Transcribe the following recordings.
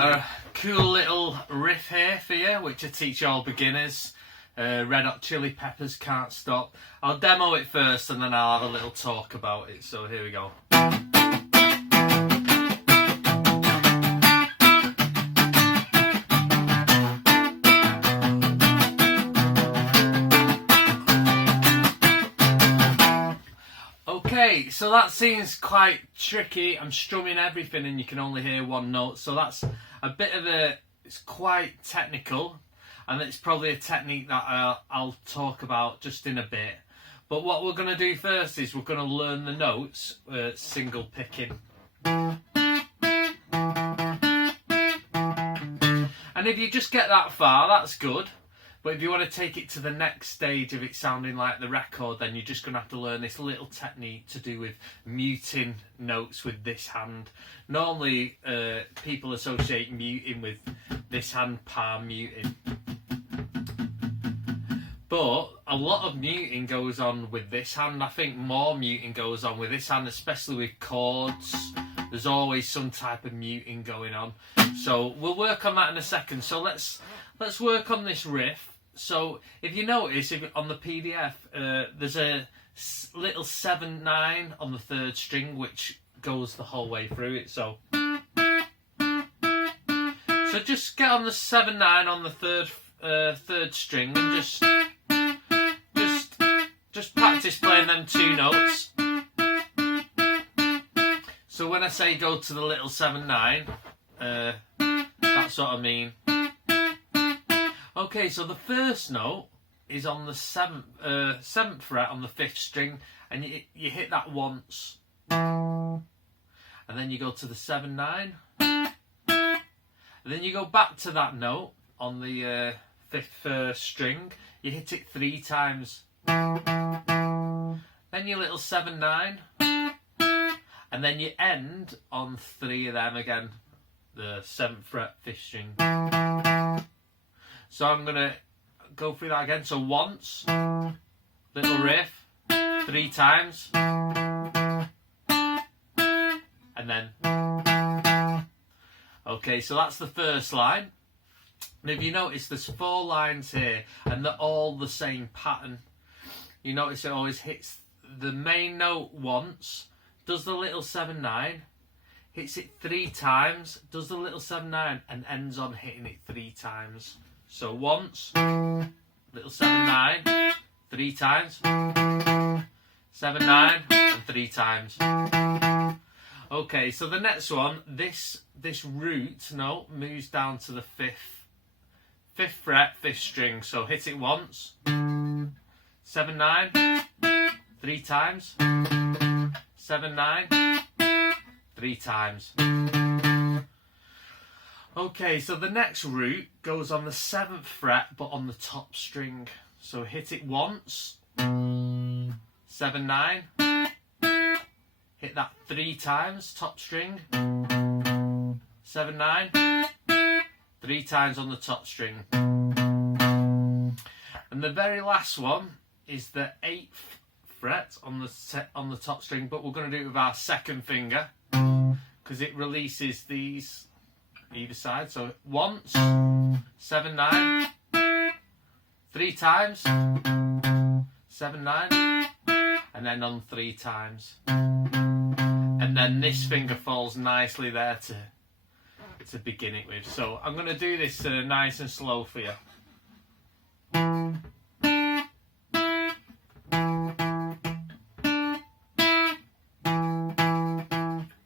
got a cool little riff here for you, which I teach all beginners. Red Hot Chili Peppers, Can't Stop. I'll demo it first and then I'll have a little talk about it. So here we go. Okay, so that seems quite tricky. I'm strumming everything and you can only hear one note. So that's a bit of it's quite technical, and it's probably a technique that I'll talk about just in a bit. But what we're going to do first is we're going to learn the notes, single picking. And if you just get that far, that's good. But if you want to take it to the next stage of it sounding like the record, then you're just going to have to learn this little technique to do with muting notes with this hand. Normally, people associate muting with this hand, palm muting. But a lot of muting goes on with this hand. I think more muting goes on with this hand, especially with chords. There's always some type of muting going on. So we'll work on that in a second. So let's work on this riff. So if you notice, on the PDF, there's a little 7/9 on the third string, which goes the whole way through it. So just get on the 7/9 on the third string and just practice playing them two notes. So when I say go to the little 7/9, that's what I mean. Okay, so the first note is on the seventh fret on the 5th string, and you hit that once, and then you go to the 7/9, and then you go back to that note on the 5th string. You hit it 3 times, then your little 7/9, and then you end on 3 of them again, the 7th fret 5th string. So I'm going to go through that again. So once, little riff, 3 times, and then. Okay, so that's the first line. And if you notice, there's 4 lines here, and they're all the same pattern. You notice it always hits the main note once, does the little 7/9, hits it 3 times, does the little 7/9, and ends on hitting it 3 times. So once, little 7/9, 3 times, 7/9, and 3 times. Okay, so the next one, this root note moves down to the 5th fret, 5th string. So hit it once, 7/9, 3 times, 7/9, 3 times. Okay, so the next root goes on the 7th fret, but on the top string. So hit it once, 7/9, hit that 3 times, top string, 7/9, 3 times on the top string. And the very last one is the 8th fret on the top string, but we're going to do it with our second finger because it releases these either side. So once, 7/9, 3 times, 7/9, and then on 3 times. And then this finger falls nicely there to begin it with. So I'm going to do this nice and slow for you.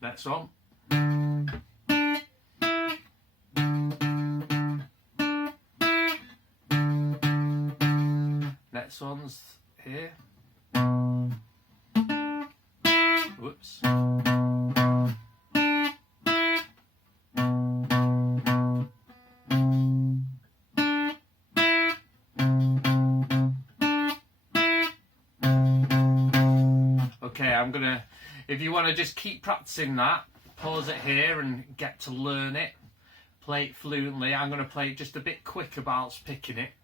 Next one. Next one's here. Whoops. Okay, I'm gonna, if you want to just keep practicing that, pause it here and get to learn it. Play it fluently. I'm going to play it just a bit quicker whilst picking it.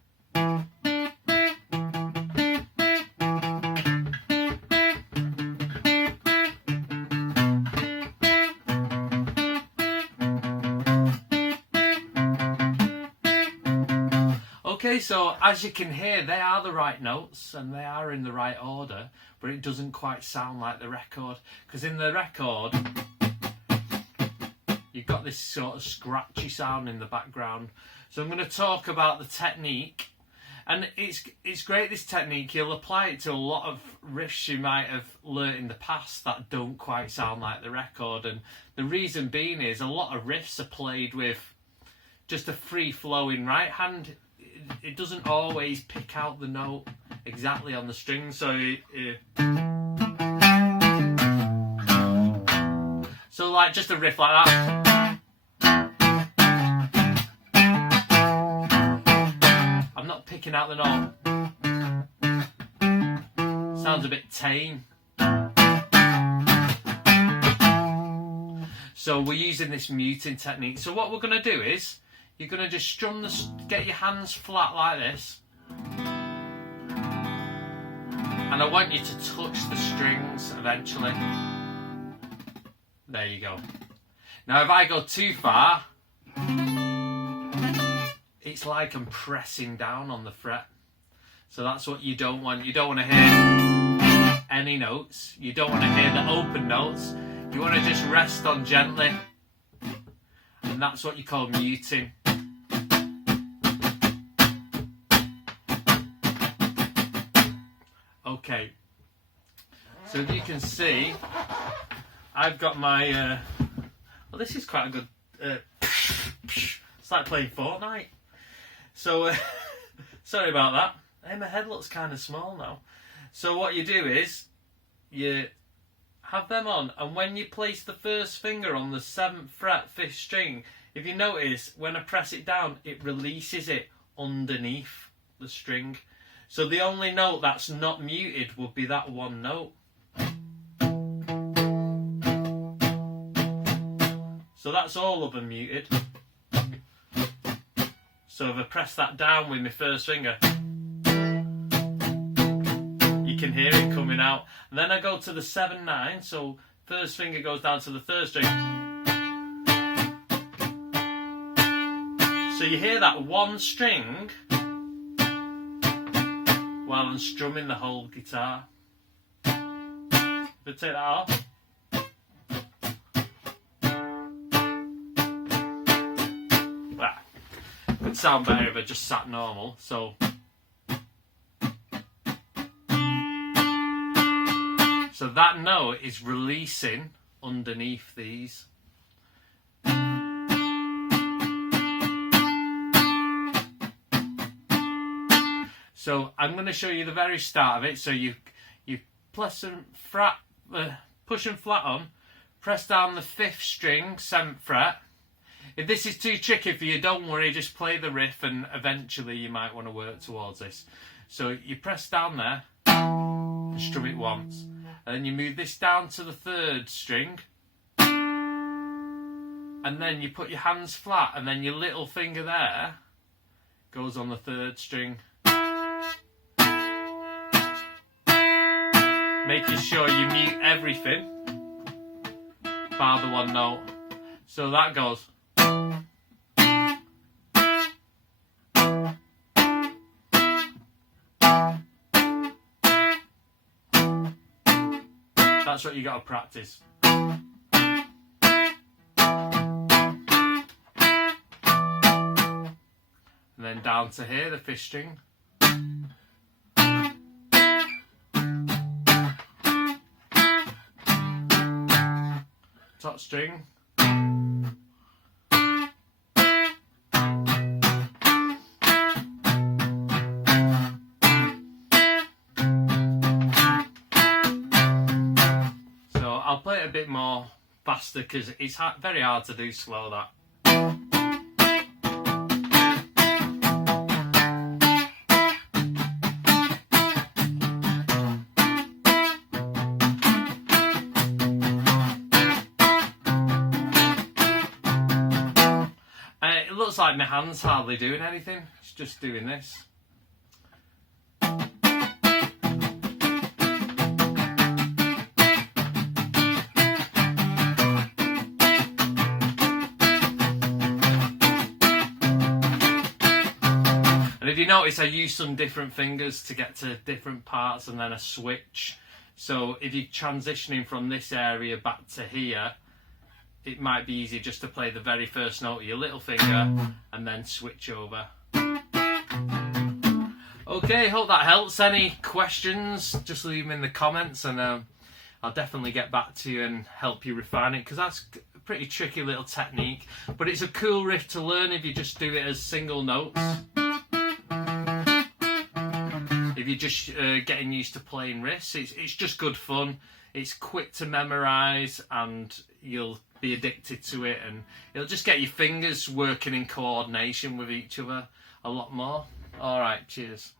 Okay, so as you can hear, they are the right notes and they are in the right order, but it doesn't quite sound like the record, because in the record you've got this sort of scratchy sound in the background. So I'm going to talk about the technique, and it's great, this technique. You'll apply it to a lot of riffs you might have learnt in the past that don't quite sound like the record, and the reason being is a lot of riffs are played with just a free-flowing right hand. It doesn't always pick out the note exactly on the string, so so like just a riff like that, I'm not picking out the note. Sounds a bit tame. So we're using this muting technique. So what we're going to do is, you're going to just strum get your hands flat like this, and I want you to touch the strings eventually. There you go. Now if I go too far, it's like I'm pressing down on the fret. So that's what you don't want. You don't want to hear any notes. You don't want to hear the open notes. You want to just rest on gently. And that's what you call muting. Okay, so if you can see, I've got my, well, this is quite a good, it's like playing Fortnite. So, sorry about that. Hey, my head looks kind of small now. So what you do is, you have them on, and when you place the first finger on the 7th fret, 5th string, if you notice, when I press it down, it releases it underneath the string. So the only note that's not muted would be that one note. So that's all of them muted. So if I press that down with my first finger, you can hear it coming out. And then I go to the 7/9, so first finger goes down to the 3rd string. So you hear that one string while I'm strumming the whole guitar. If I take that off, well, it would sound better if I just sat normal. So that note is releasing underneath these. So I'm going to show you the very start of it. So you push and flat on, press down the 5th string, 7th fret. If this is too tricky for you, don't worry, just play the riff and eventually you might want to work towards this. So you press down there and strum it once, and then you move this down to the 3rd string, and then you put your hands flat, and then your little finger there goes on the 3rd string, making sure you mute everything bar the one note. So that goes. That's what you got to practice. And then down to here, the 5th string. Top string. I'll play it a bit more faster because it's very hard to do slow, that. It looks like my hand's hardly doing anything, it's just doing this. if you notice, I use some different fingers to get to different parts and then a switch. So if you're transitioning from this area back to here, it might be easier just to play the very first note of your little finger and then switch over. Okay, hope that helps. Any questions, just leave them in the comments, and I'll definitely get back to you and help you refine it, because that's a pretty tricky little technique, but it's a cool riff to learn if you just do it as single notes. If you're just getting used to playing riffs, it's just good fun. It's quick to memorise, and you'll be addicted to it, and it'll just get your fingers working in coordination with each other a lot more. Alright, cheers.